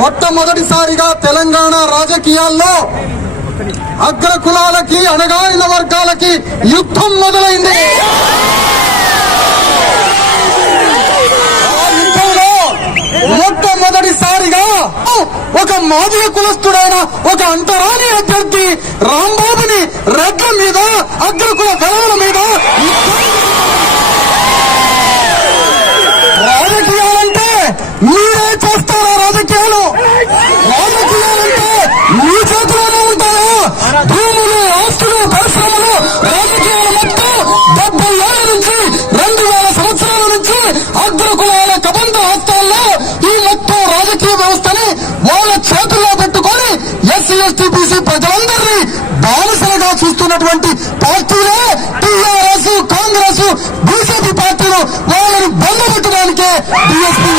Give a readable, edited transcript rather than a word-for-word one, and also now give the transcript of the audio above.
మొట్టమొదటిసారిగా తెలంగాణ రాజకీయాల్లో అగ్ర కులాలకి అణగారిన వర్గాలకి యుద్ధం మొదలైంది. మొట్టమొదటిసారిగా ఒక మాదిగ కులస్తుడైన ఒక అంటరాని అభ్యర్థి రాంబాబుని రెడ్ల మీద అగ్రకుల గలవల మీద రాజకీయాలంటే మీరే చేస్తారా? రాజకీయాలంటే మీ చేతిలోనే ఉంటాయా? భూములు, ఆస్తులు, పరిశ్రమలు, రాజకీయాలు మొత్తం 70 ఏళ్ల నుంచి 2000 సంవత్సరాల నుంచి అగ్రకులాల కబంధ హస్తాల్లో ఈ మొత్తం రాజకీయ వ్యవస్థని వాళ్ళ చేతుల్లో పెట్టుకొని ఎస్సీ ఎస్టీ బీసీ ప్రజలందరినీ బానిసలుగా చూస్తున్నటువంటి పార్టీలే టీఆర్ఎస్, కాంగ్రెస్, బీజేపీ పార్టీలు వాళ్ళని బంధపెట్టడానికే బీఎస్పీ